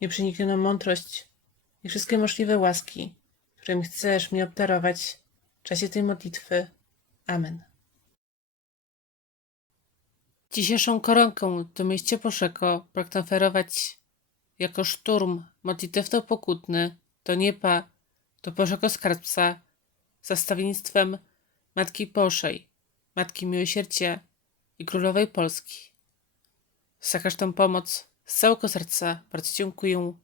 nieprzeniknioną mądrość i wszystkie możliwe łaski, którymi chcesz mnie obdarować w czasie tej modlitwy. Amen. Dzisiejszą koronką, do mieście Poszeko proklamferować jako szturm modlitewno-pokutny do Niepa, do poszego Skarbca, za stawiennictwem Matki Bożej, Matki Miłosierdzia i Królowej Polski. Za każdą pomoc z całego serca bardzo dziękuję.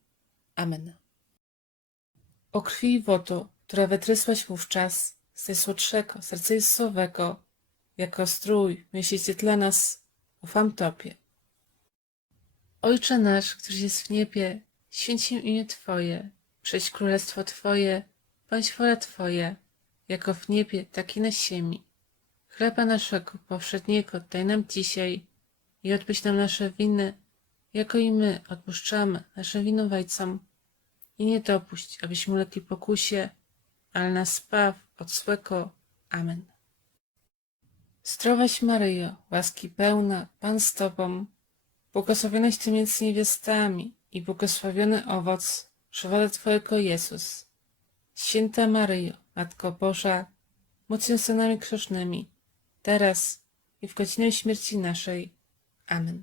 Amen. O krwi i woto, która wytrysłaś wówczas z najsłodszego serca Jezusowego, jako strój myślicie dla nas, ufam Tobie. Ojcze nasz, któryś jest w niebie, święć się imię Twoje, przejdź królestwo Twoje, bądź wola Twoja, jako w niebie, tak i na ziemi. Chleba naszego powszedniego daj nam dzisiaj i odbyć nam nasze winy, jako i my odpuszczamy naszym winowajcom. I nie dopuść, abyśmy ulegli pokusie, ale nas spaw od Amen. Zdrowaś Maryjo, łaski pełna, Pan z Tobą, błogosławionaś Ty między niewiastami i błogosławiony owoc żywota Twojego Jezus. Święta Maryjo, Matko Boża, módl synami z teraz i w godzinę śmierci naszej. Amen.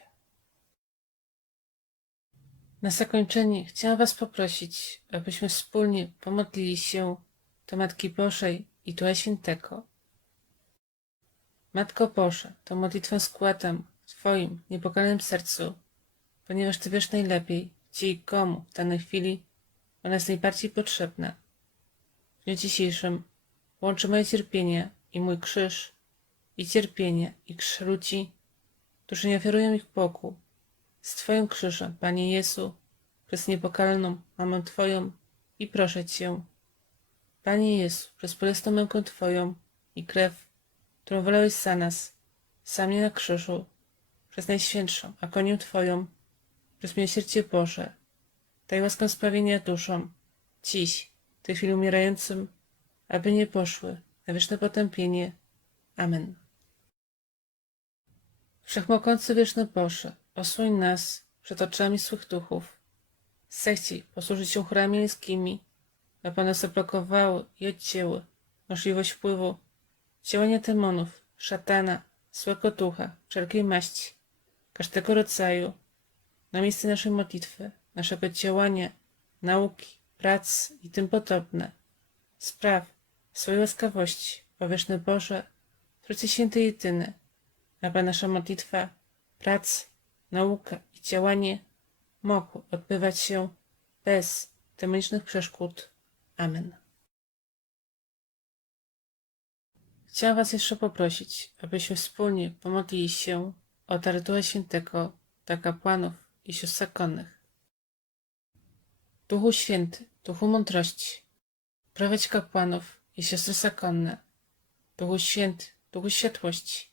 Na zakończenie chciałam Was poprosić, abyśmy wspólnie pomodlili się do Matki Bożej i Ducha Świętego. Matko Boże, tą modlitwę składam w Twoim niepokalanym sercu, ponieważ Ty wiesz najlepiej, gdzie i komu w danej chwili ona jest najbardziej potrzebna. W dniu dzisiejszym łączy moje cierpienie i mój krzyż, i cierpienie, i krzyż ludzi, którzy nie ofiarują ich Bogu, z Twoim krzyżem, Panie Jezu, przez niepokalną mamę Twoją i proszę Cię. Panie Jezu, przez bolesną mękę Twoją i krew, którą wolałeś za nas, sam nie na krzyżu, przez Najświętszą, a konią Twoją, przez miłosierdzie Boże, daj łaskę sprawienia duszom, dziś, w tej chwili umierającym, aby nie poszły na wieczne potępienie. Amen. Wszechmogący wieczny Boże, Osłoń nas przed oczami swych duchów. Zechciej posłużyć się chórami niskimi, aby one zablokowały i odcięły możliwość wpływu działania demonów, szatana, złego ducha, wszelkiej maści, każdego rodzaju, na miejsce naszej modlitwy, naszego działania, nauki, prac i tym podobne. Spraw swojej łaskawości, powierzchny Boże, Trójcy Święty Jedyny, aby nasza modlitwa, prac, nauka i działanie mogły odbywać się bez demonicznych przeszkód. Amen. Chciałam Was jeszcze poprosić, abyśmy wspólnie pomodlili się o Tartua Świętego dla kapłanów i sióstr zakonnych. Duchu Święty, Duchu Mądrości, prowadź kapłanów i siostry zakonne. Duchu Święty, Duchu Światłości,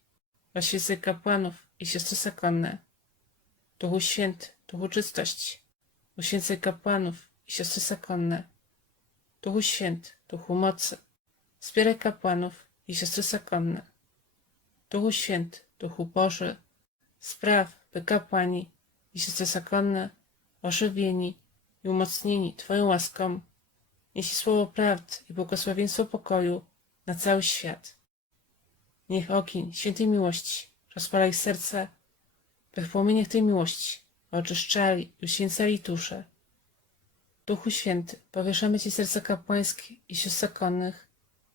oświecaj kapłanów i siostry zakonne Duchu Święty, Duchu Czystości, uświęcaj kapłanów i siostry sakonne. Duchu Święty, Duchu Mocy, wspieraj kapłanów i siostry sakonne. Duchu Święty, Duchu Boży, spraw, by kapłani i siostry sakonne ożywieni i umocnieni Twoją łaską nieśli słowo prawd i błogosławieństwo pokoju na cały świat. Niech ogień świętej miłości rozpala ich serca we płomieniach tej miłości oczyszczali, uświęcali dusze. Duchu Święty, powierzamy Ci serca kapłańskie i sióstr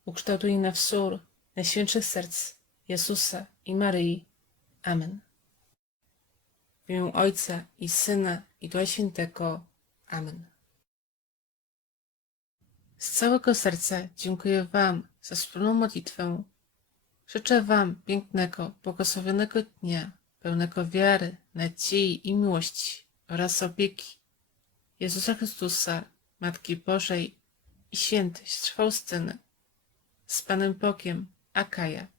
ukształtuj na wzór Najświętszych Serc Jezusa i Maryi. Amen. W imię Ojca i Syna i Ducha Świętego. Amen. Z całego serca dziękuję Wam za wspólną modlitwę. Życzę Wam pięknego, błogosławionego dnia pełnego wiary, nadziei i miłości oraz opieki Jezusa Chrystusa, Matki Bożej i świętych Faustyny z Panem Bogiem Akaja.